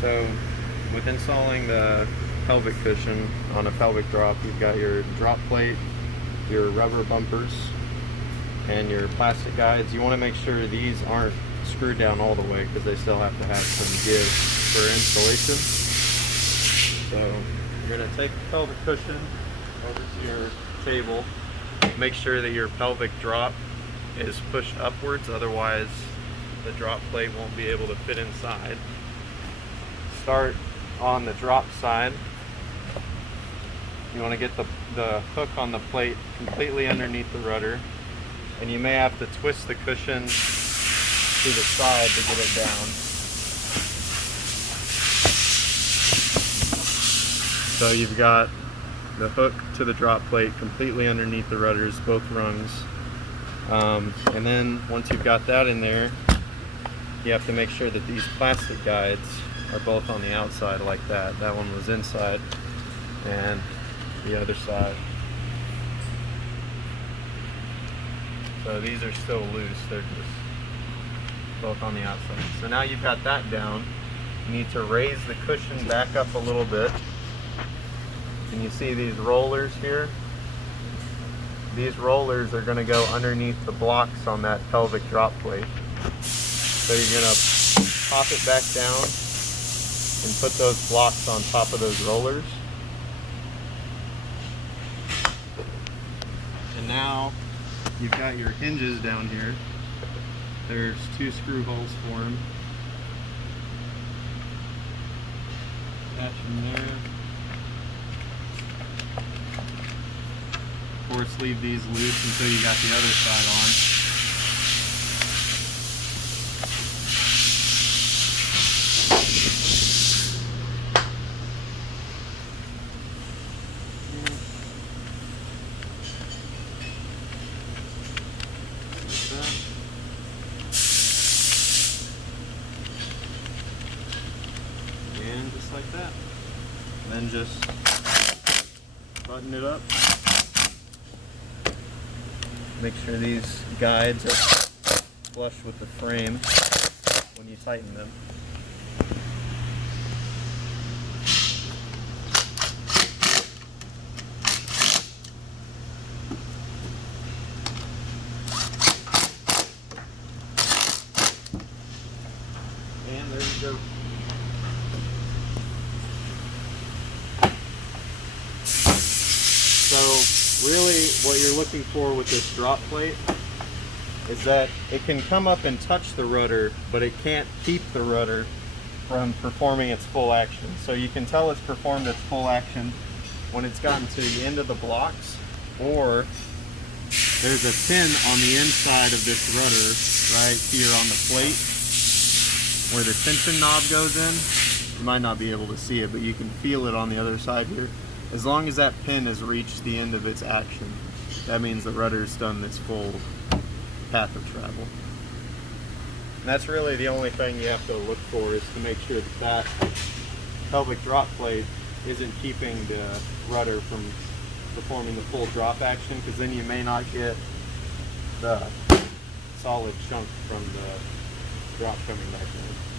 So with installing the pelvic cushion on a pelvic drop, you've got your drop plate, your rubber bumpers, and your plastic guides. You want to make sure these aren't screwed down all the way because they still have to have some give for installation. So you're going to take the pelvic cushion over to your table. Make sure that your pelvic drop is pushed upwards, otherwise the drop plate won't be able to fit inside. Start on the drop side. You want to get the hook on the plate completely underneath the rudder, and you may have to twist the cushion to the side to get it down. So you've got the hook to the drop plate completely underneath the rudders, both rungs. And then once you've got that in there, you have to make sure that these plastic guides are both on the outside like that. That one was inside, and the other side. So these are still loose, they're just both on the outside. So now you've got that down, you need to raise the cushion back up a little bit. Can you see these rollers here? These rollers are going to go underneath the blocks on that pelvic drop plate. So you're going to pop it back down and put those blocks on top of those rollers. And now you've got your hinges down here. There's 2 screw holes for them. Attach them there. Of course, leave these loose until you got the other side on. And just like that. And then just button it up. Make sure these guides are flush with the frame when you tighten them. And there you go. So really what you're looking for with this drop plate is that it can come up and touch the rudder, but it can't keep the rudder from performing its full action. So you can tell it's performed its full action when it's gotten to the end of the blocks, or there's a pin on the inside of this rudder right here on the plate where the tension knob goes in. You might not be able to see it, but you can feel it on the other side here. As long as that pin has reached the end of its action, that means the rudder's done its full path of travel. And that's really the only thing you have to look for, is to make sure that that pelvic drop plate isn't keeping the rudder from performing the full drop action, because then you may not get the solid chunk from the drop coming back in.